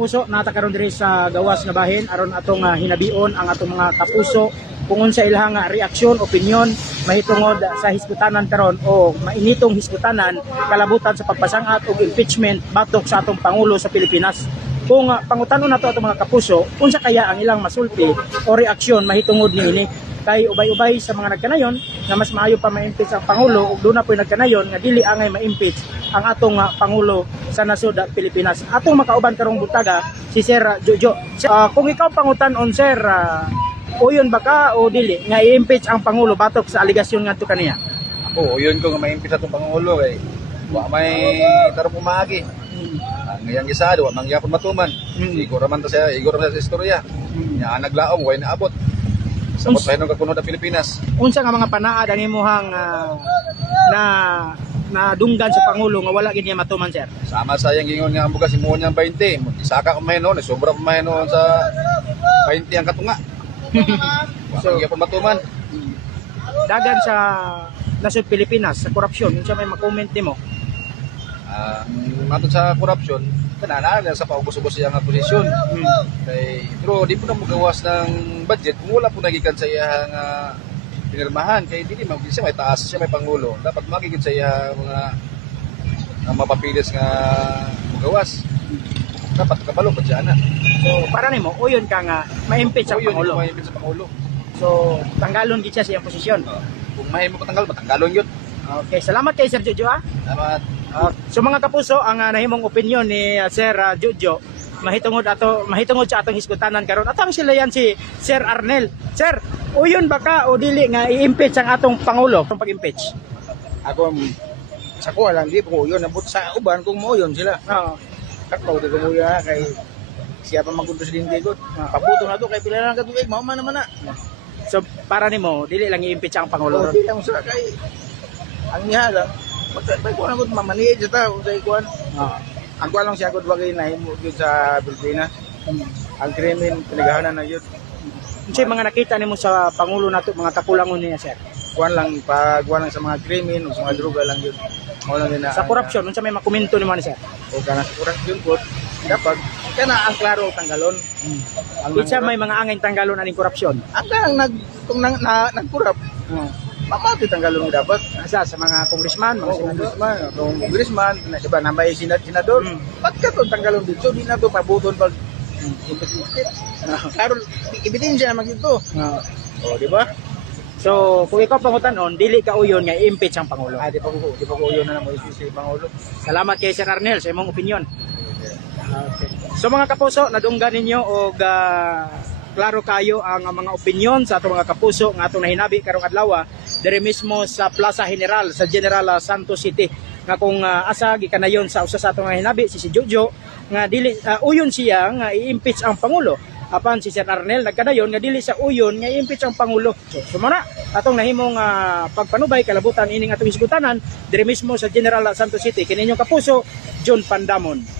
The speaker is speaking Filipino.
kapuso, nata karon diri sa gawas nga bahin aron atong hinabion ang atong mga kapuso kung unsa ilang reaksyon, opinion mahitungod sa hisputanan karon o mainitong hisputanan kalabutan sa pagpasangat og impeachment batok sa atong pangulo sa Pilipinas. Kung pangutanon nato atong mga kapuso, unsa kaya ang ilang masulti o reaksyon mahitungod niini? Kay ubay-ubay sa mga nagkanayon na mas maayo pa ma-impeach ang pangulo ug doon na po nagkanayon nga dili angay ma-impeach ang atong pangulo sa nasod Pilipinas. Atong makauban karong butaga si Sir Jojo. Kung ikaw pangutanon Sir, uyon ba ka o dili nga i-impeach ang pangulo batok sa aligasyon ngadto kaniya? Ako, yun ko nga ma-impeach atong pangulo kay wa may tarong pumagi. Ang iyang gisado, wa mangyapon matuman. Igor man ta sa istorya. Nya naglaom way naabot. Sabot pa nung kakunod ang Pilipinas. Unsa nga mga panaad ang imuhang na dunggan sa pangulo nga wala gid niya matuman Sir? Sama sa yang gingon nga ang bugas imo niyang 20. Isaka ko mahino, sobra pa mahino sa 20 ang katunga. So, gyapon matuman. Dagan sa nasod Pilipinas sa korupsyon, unsa may ma-comment nimo? Matod sa korupsyon, kanana sa paubos-ubos siya nga posisyon. Kay pero di po na magawas ng budget kung wala po nagikan sa iya nga pinirmahan kay dili man siya may taas siya may pangulo. Dapat magigit sa iya mga mapapilis nga magawas. Dapat kabalo pa siya na. So para nimo uyon ka nga ma-impeach ang pangulo. Ma-impeach sa pangulo. So tanggalon gid siya sa iyang posisyon. Kung mahimo patanggal, matanggalon yun. Okay, salamat kay Sir Jojo. Salamat. So mga kapuso, ang nahimong opinion ni Sir Jojo mahitungod sa atong hiskutanan karon. Atang sila yan si Sir Arnel. Sir, uyon ba ka o dili nga i-impeach ang atong pangulo kung pag-impeach? Ako sa ko lang di ko yun nabut sa uban kung mo yun sila. Oo. Kakao di ko mo yun kay siya pa magkunto sa dingding ko. Pabuto na to kay pila lang katubig mao man naman na. So para nimo dili lang i-impeach ang pangulo. O di lang sa kay ang niya lang pagkay ko lang ko mamaniid sa tao sa ikuan. Ang ko lang siya ko wagay nahimo gyud sa Pilipinas. Ang krimen pinagahanan na yun. Unsay mga nakita nimo sa pangulo nato mga kakulangon niya Sir? Kuan lang pagkuan lang sa mga krimen o sa mga droga lang yun. Mao lang yun na Sa korupsyon, unsa may makomento nimo ni Sir? o kana sa korupsyon po dapat kana ang klaro tanggalon. Ang Kitsa may mga angay tanggalon aning korupsyon. ang kung nagkurap mamati tanggalon mo dapat. Asa sa mga congressman, mga senador. Congressman, diba, nambay senador, ba't ka to tanggalon dito? Di na to pabuton pag karon ebidensya naman ito. O, di ba? So, kung ikaw pangutanon, dili ka uyon nga i-impeach ang pangulo. Di pa ko yun na naman si Pangulo. Salamat kay Sir Arnel sa imong opinion. Okay. So mga kapuso, nadunggan ninyo og klaro kayo ang mga opinion sa atong mga kapuso nga atong nahinabi karong adlaw diri mismo sa Plaza General sa General Santos City nga kung asa gikanayon sa usa sa atong nahinabi si Jojo nga dili uyon siya nga i-impeach ang pangulo apan si Sir Arnel nagkadayon nga dili sa uyon nga i-impeach ang pangulo. So mana atong nahimong pagpanubay kalabutan ining atong hisgutanan diri mismo sa General Santos City kini inyong kapuso John Pandamon.